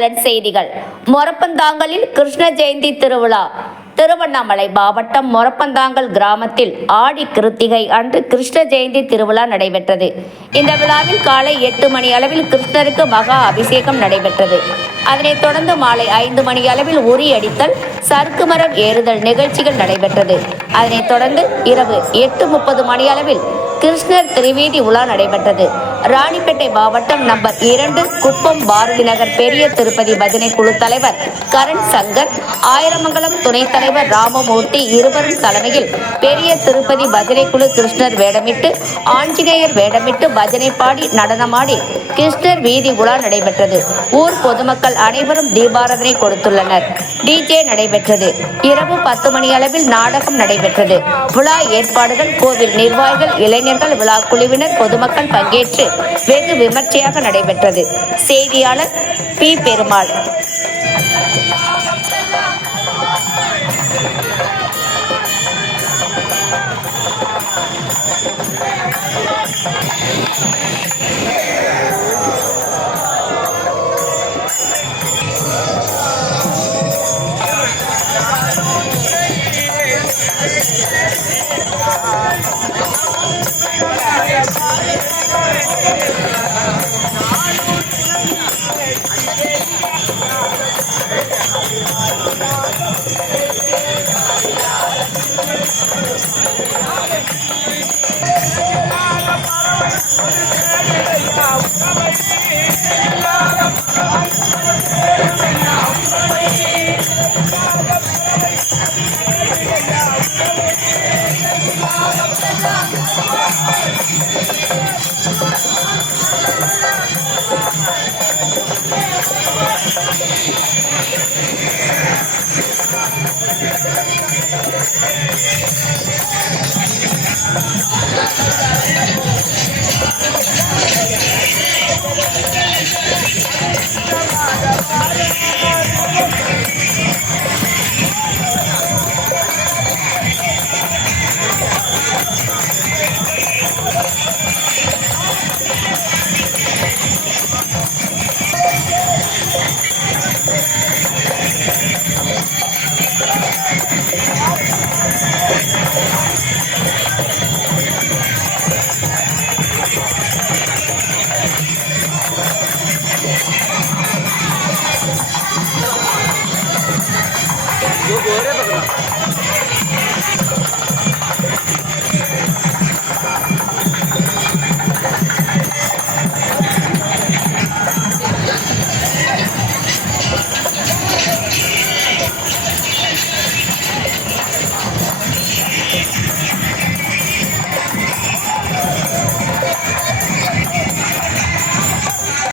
நலன் செய்திகள். மொரப்பந்தாங்கலில் கிருஷ்ண ஜெயந்தி திருவிழா. திருவண்ணாமலை மாவட்டம் மொரப்பந்தாங்கல் கிராமத்தில் ஆடி கிருத்திகை அன்று கிருஷ்ண ஜெயந்தி திருவிழா நடைபெற்றது. இந்த விழாவில் காலை 8 மணி அளவில் கிருஷ்ணருக்கு மகா அபிஷேகம் நடைபெற்றது. அதனைத் தொடர்ந்து மாலை 5 மணி அளவில் உரி அடித்தல், சறுக்கு மரம் ஏறுதல் நிகழ்ச்சிகள் நடைபெற்றது. அதனைத் தொடர்ந்து இரவு 8:30 மணி அளவில் கிருஷ்ணர் திருவீதி உலா நடைபெற்றது. ராணிப்பேட்டை மாவட்டம் நம்பர் 2 குப்பம் பாரதி நகர் பெரிய திருப்பதி பஜனை குழு தலைவர் கரண் சங்கர், ஆயிரமங்கலம் துணைத் தலைவர் ராமமூர்த்தி இருவரும் தலைமையில் பெரிய திருப்பதி பஜனை குழு கிருஷ்ணர் வேடமிட்டு, ஆஞ்சநேயர் வேடமிட்டு பஜனை பாடி நடனமாடி கிருஷ்ணர் வீதி உலா நடைபெற்றது. ஊர் பொதுமக்கள் அனைவரும் தீபாராதனை கொடுத்துள்ளனர். டிஜே நடைபெற்றது. இரவு 10 மணி அளவில் நாடகம் நடைபெற்றது. விழா ஏற்பாடுகள் கோவில் நிர்வாகிகள், இளைஞர்கள், விழா குழுவினர், பொதுமக்கள் பங்கேற்று வெகு விமர்சையாக நடைபெற்றது. செய்தியாளர் பி. பெருமாள்.